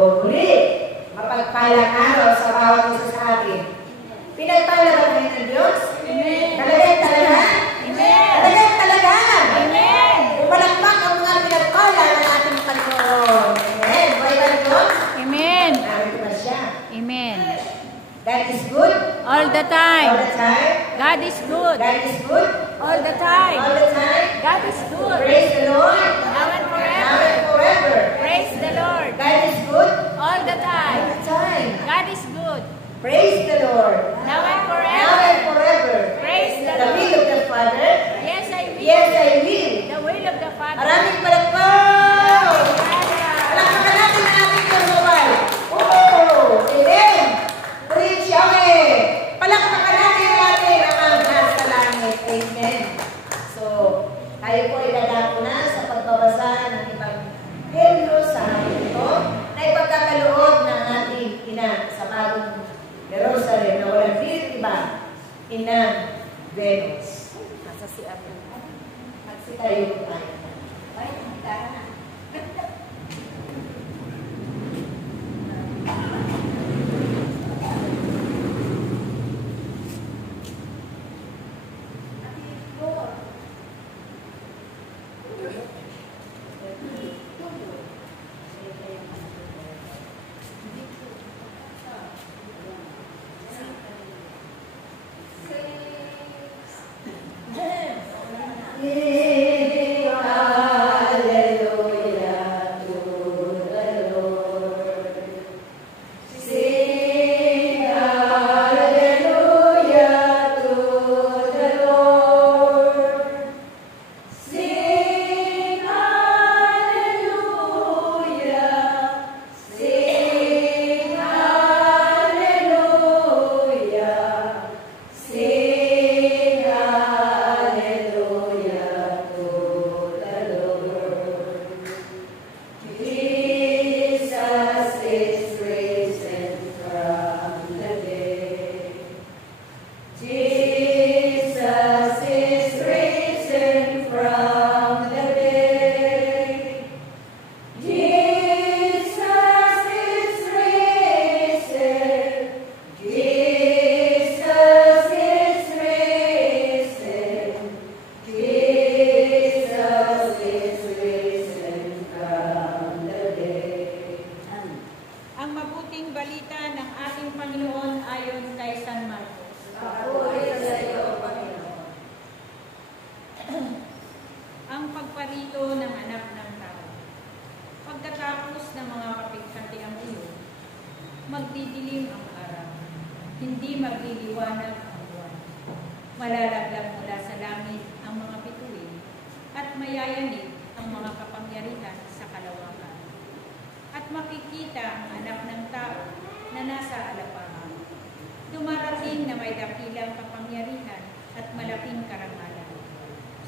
O muli, mapagpalang araw sa bawat isa sa atin. Pinagpala ba tayo ng Diyos? Amen. Talagang talaga? Amen. Talagang talaga? Amen. Palakpak ang mga pinagpala ng ating Panginoon. Amen. Buhay ba ng Diyos? Amen. Narito na siya. Amen. God is good. All the time. All the time. God is good. God is good. All the time. All the time. God is good. Praise the Lord. Now and Now forever. and forever. Praise the Lord. God is good. All the All time. the time. God is good. Praise the Lord. Now and Now forever. and forever. Praise the The will Lord. of the Father. Yes, I will. Yes, I will. The will of the Father. Maraming palakpak. Palakpakan natin ang ating Panginoon. Oh, amen. Praise Yahweh. Palakpakan natin ang ating amang nasa langit. Amen. So, tayo po ay dadako na sa pagbabasa ng Ebanghelyo sa hapon ito na ipagkakaloob ng ating ina sa bagong Jerusalem na walang iba, Inang Venus. Nasa si Apo. Tayo po tayo. Ay, tara na.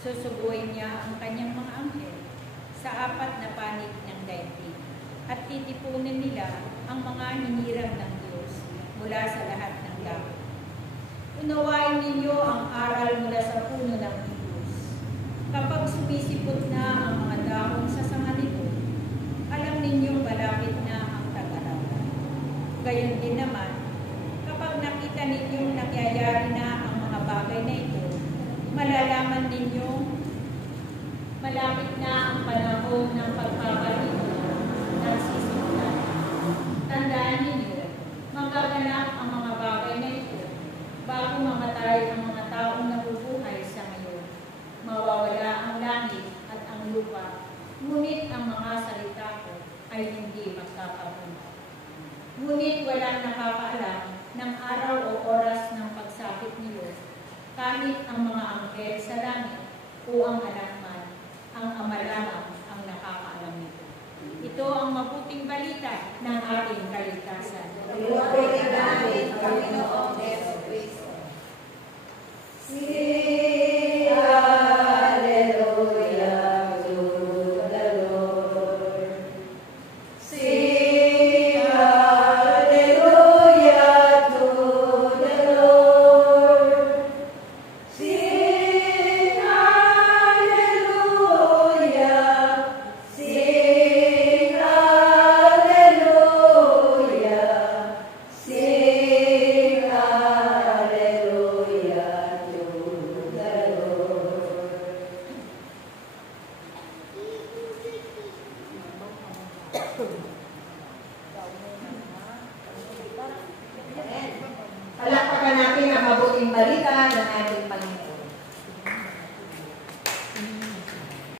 Susuguin niya ang kanyang mga anghel sa apat na panig ng daigdig at titipunin nila ang mga hinirang ng Diyos mula sa lahat ng dako. Unawain ninyo ang aral mula sa puno ng higos. Kapag sumisipot na ang mga dahon sa sanga nito, alam ninyong malapit na ang tag-araw. Gayon din naman, kapag nakita ninyong nangyayari na ang mga bagay na ito, malalaman ninyo malapit na ang panahon ng pagpapalito ng sisimula. Tandaan ninyo, magaganap ang mga bagay na ito bago mamatay ang mga taong nabubuhay sa ngayon. Mawawala ang langit at ang lupa, ngunit ang mga salita ko ay hindi magkakapunta. Ngunit walang nakakaalam ng araw o oras ng pagsapit niyo, kahit ang mga anghel sa langit o ang anak man, ang Ama lamang ang nakakaalam nito. Ito ang mabuting balita ng ating kaligtasan. Purihin namin, Panginoong Jesucristo. Hallelujah. Palakpakan natin ang mabuting balita ng ating